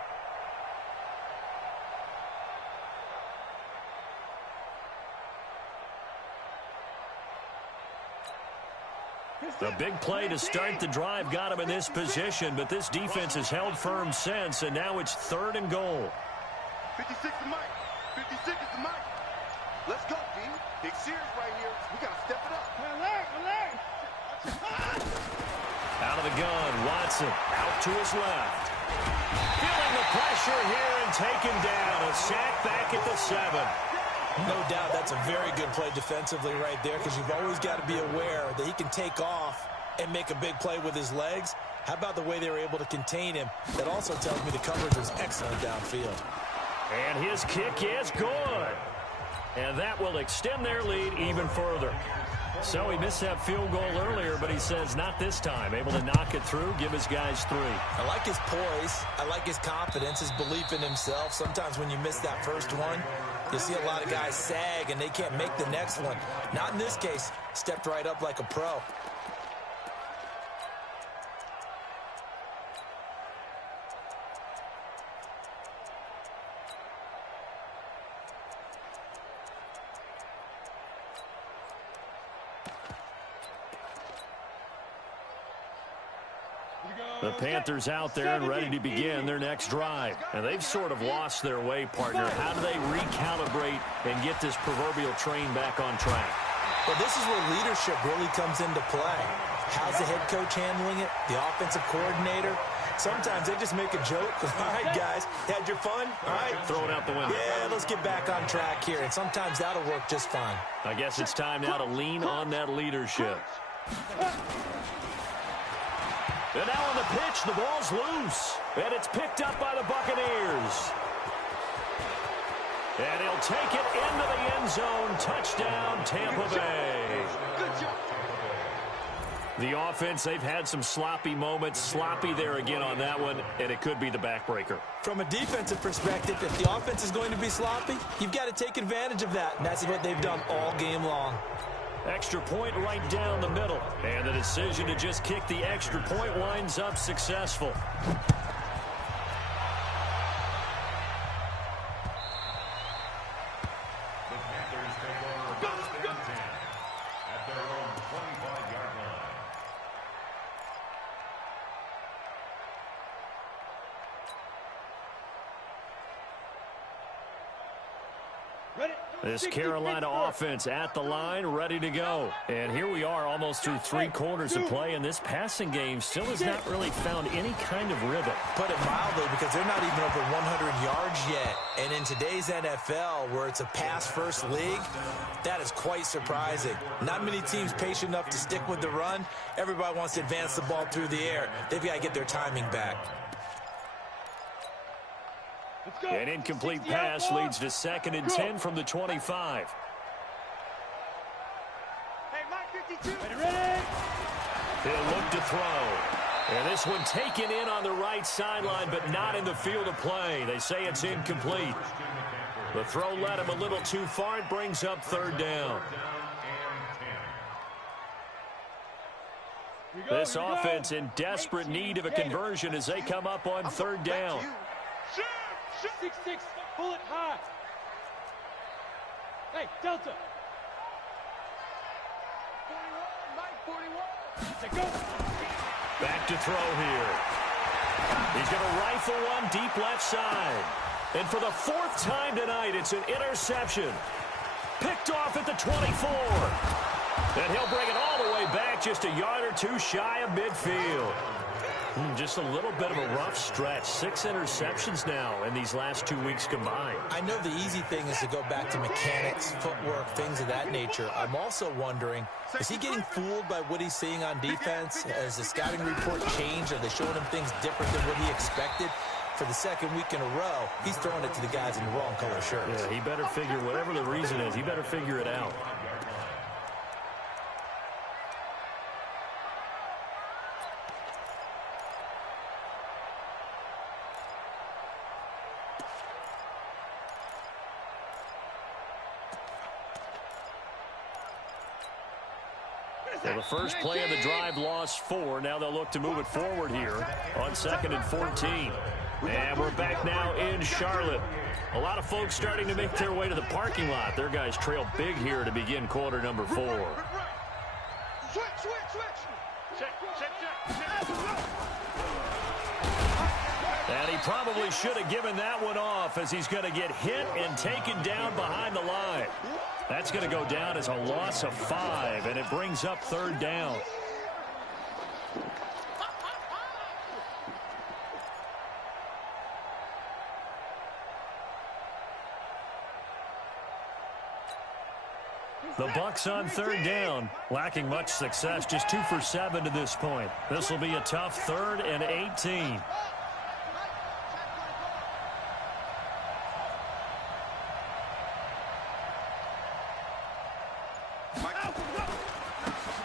The big play to start the drive got him in this position, but this defense has held firm since, and now it's third and goal. 56 to Mike. 56 is to Mike. Let's go, D. Big series right here. We got to step it up. Out of the gun, Watson out to his left. Feeling the pressure here and taken down. A sack back at the 7. No doubt that's a very good play defensively right there, because you've always got to be aware that he can take off and make a big play with his legs. How about the way they were able to contain him? That also tells me the coverage was excellent downfield. And his kick is good. And that will extend their lead even further. So he missed that field goal earlier, but he says not this time. Able to knock it through, give his guys 3. I like his poise. I like his confidence, his belief in himself. Sometimes when you miss that first one, you see a lot of guys sag and they can't make the next one. Not in this case. Stepped right up like a pro. The Panthers out there and ready to begin their next drive. And they've sort of lost their way, partner. How do they recalibrate and get this proverbial train back on track? Well, this is where leadership really comes into play. How's the head coach handling it? The offensive coordinator? Sometimes they just make a joke. All right, guys, had your fun? All right. Throw it out the window. Yeah, let's get back on track here. And sometimes that'll work just fine. I guess it's time now to lean on that leadership. And now on the pitch, the ball's loose. And it's picked up by the Buccaneers. And he'll take it into the end zone. Touchdown, Tampa Bay. The offense, they've had some sloppy moments. Sloppy there again on that one, and it could be the backbreaker. From a defensive perspective, if the offense is going to be sloppy, you've got to take advantage of that. And that's what they've done all game long. Extra point right down the middle. And the decision to just kick the extra point winds up successful. The Panthers take over first and 10 at their own 25-yard line. Ready? This Carolina offense at the line, ready to go. And here we are almost through 3 quarters of play, and this passing game still has not really found any kind of rhythm. Put it mildly, because they're not even over 100 yards yet. And in today's NFL, where it's a pass-first league, that is quite surprising. Not many teams patient enough to stick with the run. Everybody wants to advance the ball through the air. They've got to get their timing back. An incomplete pass leads to 2nd and 10 from the 25. Hey, Mike 52. He'll look to throw. And this one taken in on the right sideline, but not in the field of play. They say it's incomplete. The throw led him a little too far. It brings up 3rd down. This offense in desperate need of a conversion as they come up on 3rd down. 6-6, pull it high. Hey, Delta. 41, Mike 41. Go. Back to throw here. He's going to rifle one deep left side. And for the 4th time tonight, it's an interception. Picked off at the 24. And he'll bring it all the way back, just a yard or 2 shy of midfield. Just a little bit of a rough stretch. 6 interceptions now in these last 2 weeks combined. I know the easy thing is to go back to mechanics, footwork, things of that nature. I'm also wondering, is he getting fooled by what he's seeing on defense? Has the scouting report changed? Are they showing him things different than what he expected? For the 2nd week in a row, he's throwing it to the guys in the wrong color shirts. Yeah, he better figure, whatever the reason is, he better figure it out. Well, the first play of the drive lost 4. Now they'll look to move it forward here on 2nd and 14. And we're back now in Charlotte. A lot of folks starting to make their way to the parking lot. Their guys trail big here to begin quarter number 4. Switch. Check. And he probably should have given that one off, as he's going to get hit and taken down behind the line. That's going to go down as a loss of 5, and it brings up 3rd down. The Bucs on 3rd down, lacking much success, just 2 for 7 to this point. This will be a tough 3rd and 18.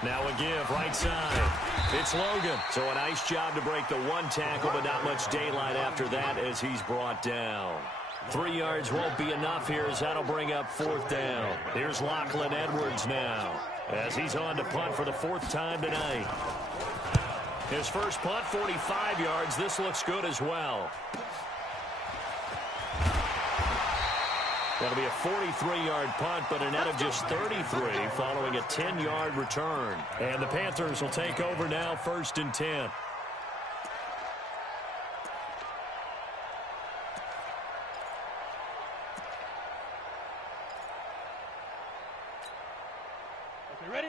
Now a give, right side. It's Logan. So a nice job to break the 1 tackle, but not much daylight after that as he's brought down. 3 yards won't be enough here, as that'll bring up 4th down. Here's Lachlan Edwards now, as he's on to punt for the 4th time tonight. His first punt, 45 yards. This looks good as well. That'll be a 43-yard punt, but a net of just 33 following a 10-yard return. And the Panthers will take over now, 1st and 10.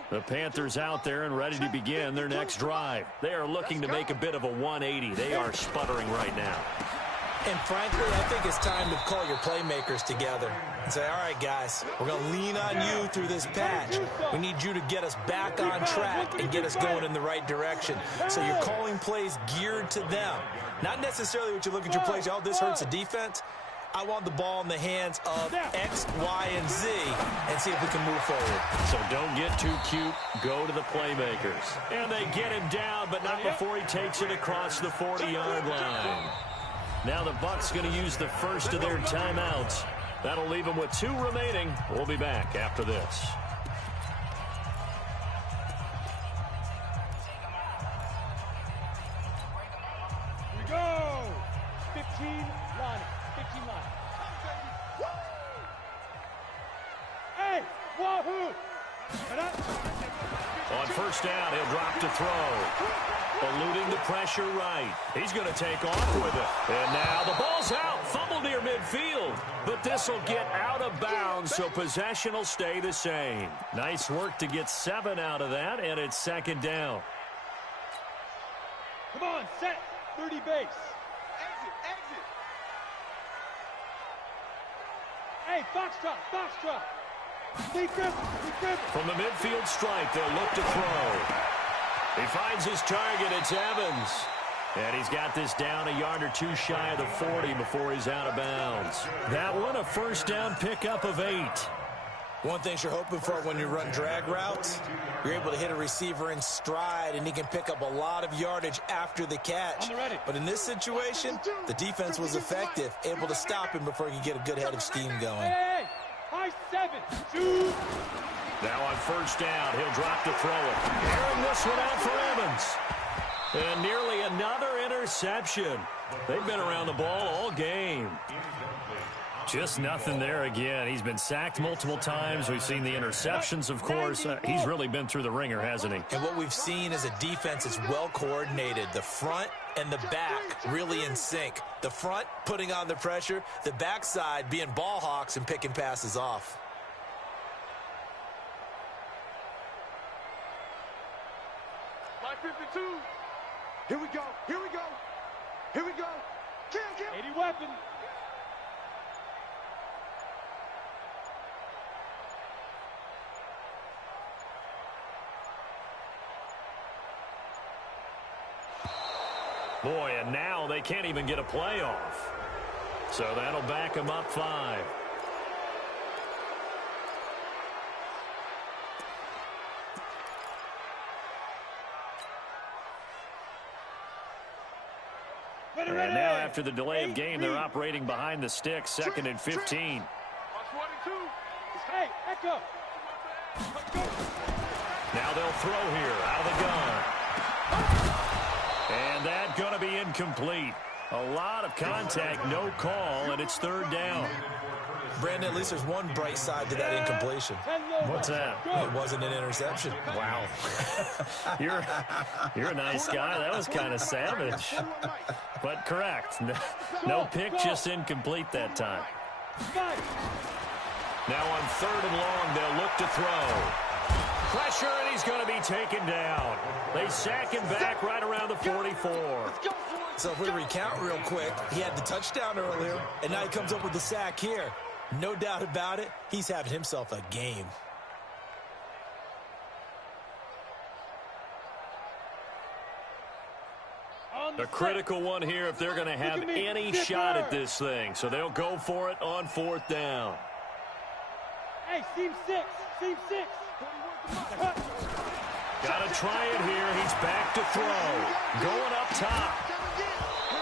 The Panthers out there and ready to begin their next drive. They are looking to make a bit of a 180. They are sputtering right now. And frankly, I think it's time to call your playmakers together and say, all right, guys, we're going to lean on you through this patch. We need you to get us back on track and get us going in the right direction. So you're calling plays geared to them. Not necessarily what you look at your plays, oh, this hurts the defense. I want the ball in the hands of X, Y, and Z and see if we can move forward. So don't get too cute. Go to the playmakers. And they get him down, but not before he takes it across the 40-yard line. Now the Bucs going to use the first of their timeouts. That'll leave them with 2 remaining. We'll be back after this. Here we go. 15 line. 15 line. Hey, wahoo! On first down, he'll drop to throw. Eluding the pressure right. He's going to take off with it. And now the ball's out. Fumble near midfield. But this will get out of bounds, so possession will stay the same. Nice work to get 7 out of that, and it's second down. Come on, set. 30 base. Exit, exit. Hey, foxtrot, foxtrot. From the midfield strike, they'll look to throw. He finds his target. It's Evans. And he's got this down a yard or two shy of the 40 before he's out of bounds. That one, a first down pickup of 8. One thing you're hoping for when you run drag routes, you're able to hit a receiver in stride, and he can pick up a lot of yardage after the catch. But in this situation, the defense was effective, able to stop him before he could get a good head of steam going. Hey, high 7, 2. Now on first down, he'll drop to throw it. Airing this one out for Evans. And nearly another interception. They've been around the ball all game. Just nothing there again. He's been sacked multiple times. We've seen the interceptions, of course. He's really been through the ringer, hasn't he? And what we've seen is a defense that's well coordinated. The front and the back really in sync. The front putting on the pressure, the backside being ball hawks and picking passes off. Line 52. Here we go. Here we go. Here we go. Kill. 80 weapon. Boy, and now they can't even get a play off. So that'll back them up 5. And now after the delay of game, they're operating behind the sticks, 2nd and 15. Hey, Echo. Now they'll throw here out of the gun. And that's going to be incomplete. A lot of contact, no call, and it's 3rd down. Brandon, at least there's one bright side to that incompletion. What's that? It wasn't an interception. Wow. You're a nice guy. That was kind of savage. But correct. No pick, just incomplete that time. Now on 3rd and long, they'll look to throw. Pressure, and he's going to be taken down. They sack him back right around the 44. So if we recount real quick, he had the touchdown earlier, and now he comes up with the sack here. No doubt about it, he's having himself a game. A critical one here if they're going to have any shot at this thing. So they'll go for it on 4th down. Hey, seam 6. Seam 6. Got to try it here. He's back to throw. Going up top.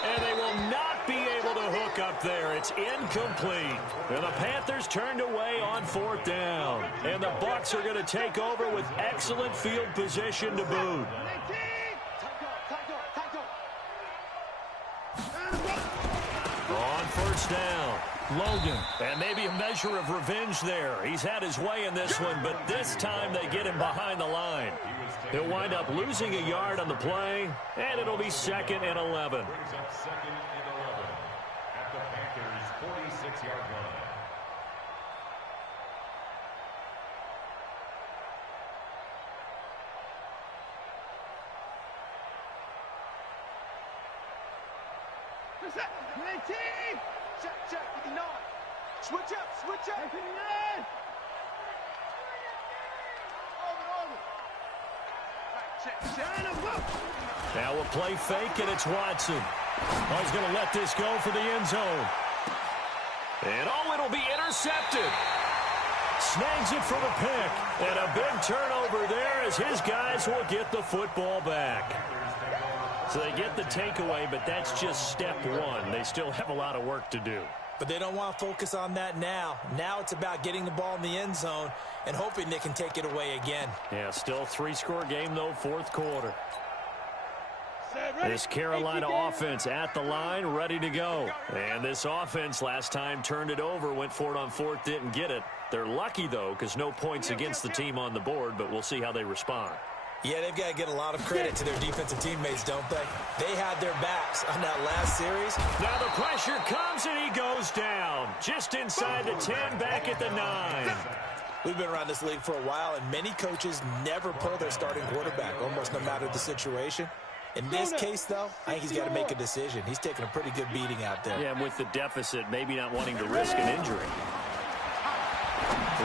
And they will not be able to hook up there. It's incomplete. And the Panthers turned away on 4th down. And the Bucs are going to take over with excellent field position to boot. On first down, Logan. And maybe a measure of revenge there. He's had his way in this one, but this time they get him behind the line. He'll wind up losing a yard on the play, and it'll be 2nd and 11. Brings up 2nd and 11 at the Panthers' 46-yard line. Check, 59. Switch up. Now a play fake, and it's Watson. Oh, he's going to let this go for the end zone. And it'll be intercepted. Snags it for the pick. And a big turnover there as his guys will get the football back. So they get the takeaway, but that's just step 1. They still have a lot of work to do. But they don't want to focus on that now. Now it's about getting the ball in the end zone and hoping they can take it away again. Yeah, still 3-score game, though, 4th quarter. This Carolina offense at the line, ready to go. And this offense last time turned it over, went for it on fourth, didn't get it. They're lucky, though, because no points against the team on the board, but we'll see how they respond. Yeah, they've got to get a lot of credit to their defensive teammates, don't they? They had their backs on that last series. Now the pressure comes, and he goes down. Just inside the 10, back at the 9. We've been around this league for a while, and many coaches never pull their starting quarterback, almost no matter the situation. In this case, though, I think he's got to make a decision. He's taking a pretty good beating out there. Yeah, and with the deficit, maybe not wanting to risk an injury.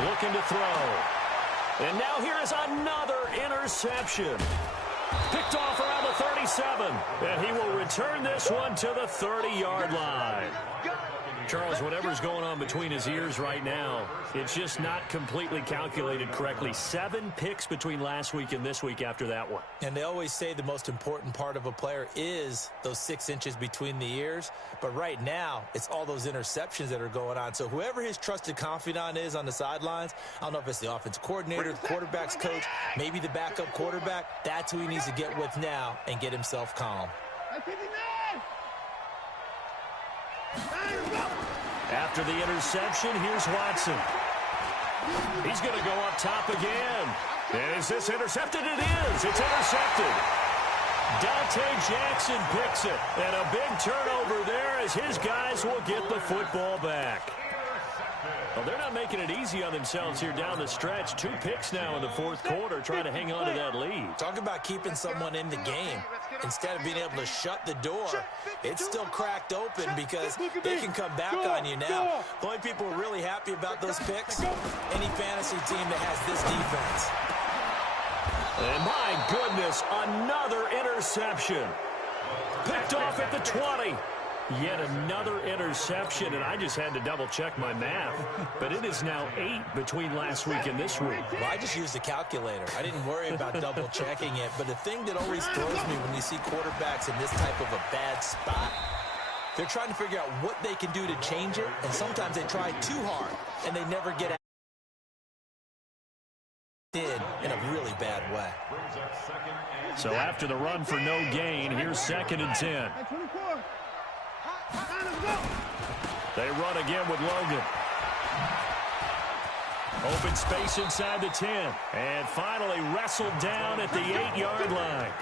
Looking to throw. And now here is another interception. Picked off around the 37. And he will return this one to the 30-yard line. Charles, whatever's going on between his ears right now, it's just not completely calculated correctly. 7 picks between last week and this week after that one. And they always say the most important part of a player is those 6 inches between the ears. But right now, it's all those interceptions that are going on. So whoever his trusted confidant is on the sidelines, I don't know if it's the offensive coordinator, the quarterback's coach, maybe the backup quarterback, that's who he needs to get with now and get himself calm. After the interception, here's Watson. He's going to go up top again. And is this intercepted? It is. It's intercepted. Dante Jackson picks it. And a big turnover there as his guys will get the football back. Well, they're not making it easy on themselves here down the stretch. 2 picks now in the fourth quarter, trying to hang on to that lead. Talk about keeping someone in the game. Instead of being able to shut the door, it's still cracked open because they can come back on you now. The only people who are really happy about those picks, any fantasy team that has this defense. And my goodness, another interception. Picked off at the 20. Yet another interception, and I just had to double-check my math. But it is now 8 between last week and this week. Well, I just used a calculator. I didn't worry about double-checking it. But the thing that always throws me when you see quarterbacks in this type of a bad spot, they're trying to figure out what they can do to change it, and sometimes they try too hard, and they never get in a really bad way. So after the run for no gain, here's 2nd and 10. They run again with Logan. Open space inside the 10. And finally wrestled down at the 8-yard line.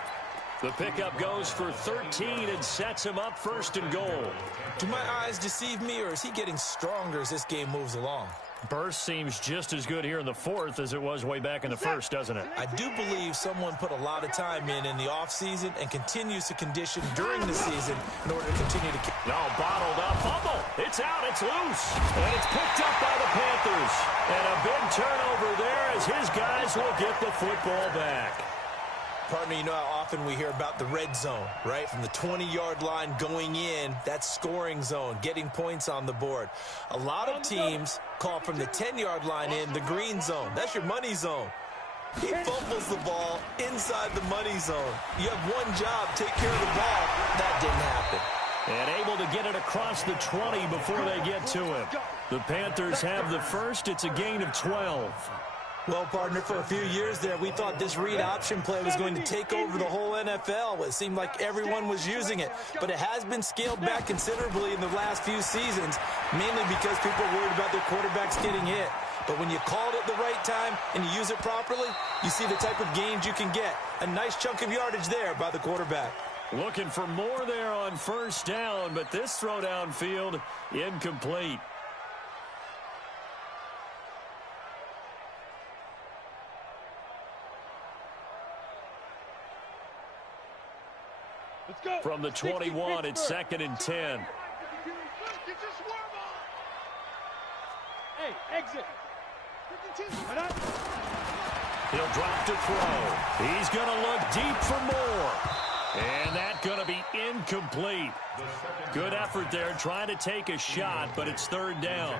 The pickup goes for 13 and sets him up 1st and goal. Do my eyes deceive me, or is he getting stronger as this game moves along? Burst seems just as good here in the 4th as it was way back in the 1st, doesn't it? I do believe someone put a lot of time in the offseason and continues to condition during the season in order to continue to... No, bottled up. Fumble. It's out. It's loose. And it's picked up by the Panthers. And a big turnover there as his guys will get the football back. Partner, you know how often we hear about the red zone, right? From the 20-yard line going in, that's scoring zone, getting points on the board. A lot of teams call from the 10-yard line in the green zone. That's your money zone. He fumbles the ball inside the money zone. You have one job, take care of the ball. That didn't happen. And able to get it across the 20 before they get to him. The Panthers have the first. It's a gain of 12. Well, partner, for a few years there, we thought this read option play was going to take over the whole NFL. It seemed like everyone was using it, but it has been scaled back considerably in the last few seasons, mainly because people are worried about their quarterbacks getting hit. But when you call it at the right time and you use it properly, you see the type of gains you can get. A nice chunk of yardage there by the quarterback. Looking for more there on 1st down, but this throw downfield incomplete. From the 21, it's 2nd and 10. Hey, exit. He'll drop to throw. He's going to look deep for more. And that's going to be incomplete. Good effort there, trying to take a shot, but it's 3rd down.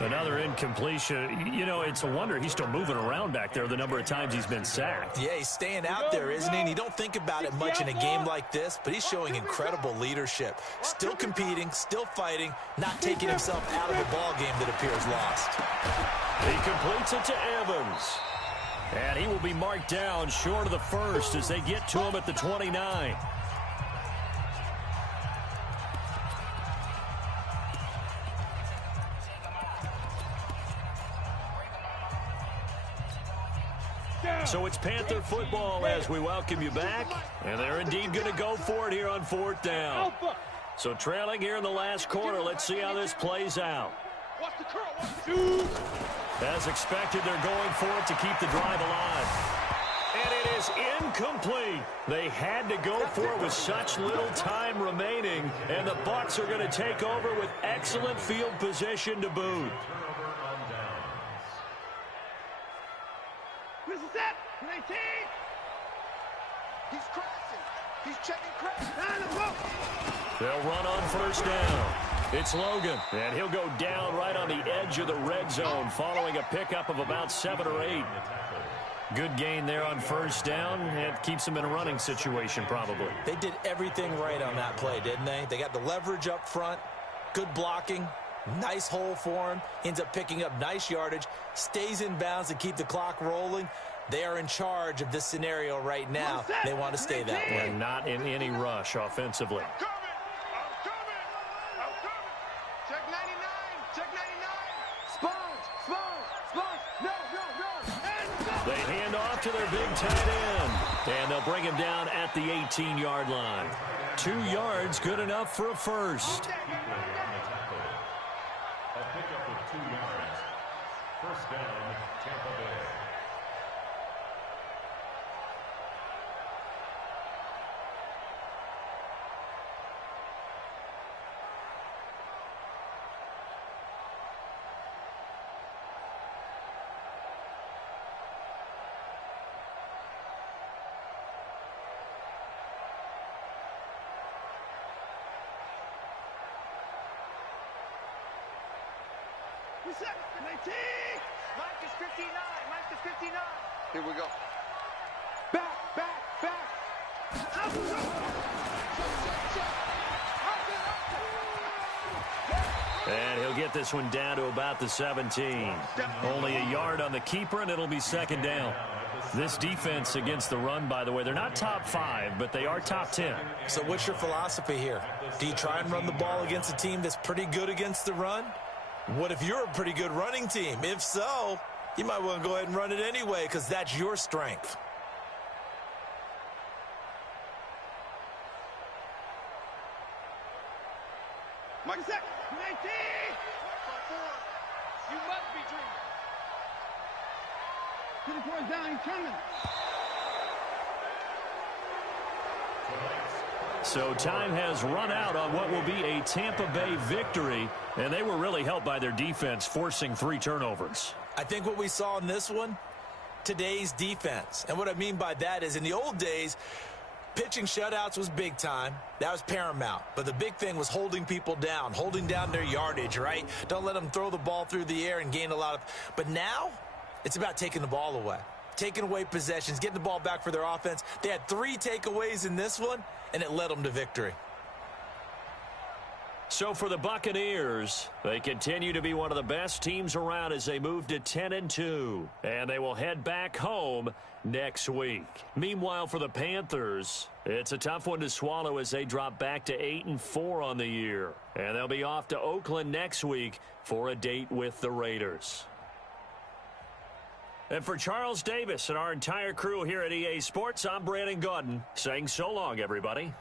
Another incompletion. You know, it's a wonder he's still moving around back there the number of times he's been sacked. Yeah, he's staying out there, isn't he? And you don't think about it much in a game like this, but he's showing incredible leadership. Still competing, still fighting, not taking himself out of a ball game that appears lost. He completes it to Evans. And he will be marked down short of the first as they get to him at the 29. So it's Panther football as we welcome you back. And they're indeed going to go for it here on 4th down. So trailing here in the last quarter. Let's see how this plays out. As expected, they're going for it to keep the drive alive. And it is incomplete. They had to go for it with such little time remaining. And the Bucs are going to take over with excellent field position to boot. Where's the set? 19. He's crashing. He's checking crash. They'll run on 1st down. It's Logan, and he'll go down right on the edge of the red zone following a pickup of about 7 or 8. Good gain there on 1st down. It keeps them in a running situation probably. They did everything right on that play, didn't they? They got the leverage up front, good blocking, nice hole for him, ends up picking up nice yardage, stays in bounds to keep the clock rolling. They are in charge of this scenario right now. They want to stay that way. And not in any rush offensively. I'm coming. Check 99. Check 99. Sponge. No. They hand off to their big tight end. And they'll bring him down at the 18-yard line. 2 yards, good enough for a first. A pickup of 2 yards. 1st down, Tampa Bay. Reset. 19. Mike is 59. Here we go. Back. And he'll get this one down to about the 17. Only a yard on the keeper, and it'll be 2nd down. This defense against the run, by the way, they're not top 5, but they are top 10. So what's your philosophy here? Do you try and run the ball against a team that's pretty good against the run? What if you're a pretty good running team? If so, you might want to go ahead and run it anyway because that's your strength. Mike set. 19. You must be dreaming. 24 down. He's coming. So time has run out on what will be a Tampa Bay victory, and they were really helped by their defense forcing 3 turnovers. I think what we saw in this one, today's defense. And what I mean by that is in the old days, pitching shutouts was big time. That was paramount. But the big thing was holding people down, holding down their yardage, right? Don't let them throw the ball through the air and gain a lot of. But now it's about taking the ball away, taking away possessions, getting the ball back for their offense. They had 3 takeaways in this one, and it led them to victory. So for the Buccaneers, they continue to be one of the best teams around as they move to 10-2, and they will head back home next week. Meanwhile, for the Panthers, it's a tough one to swallow as they drop back to 8-4 on the year, and they'll be off to Oakland next week for a date with the Raiders. And for Charles Davis and our entire crew here at EA Sports, I'm Brandon Gaudin saying so long, everybody.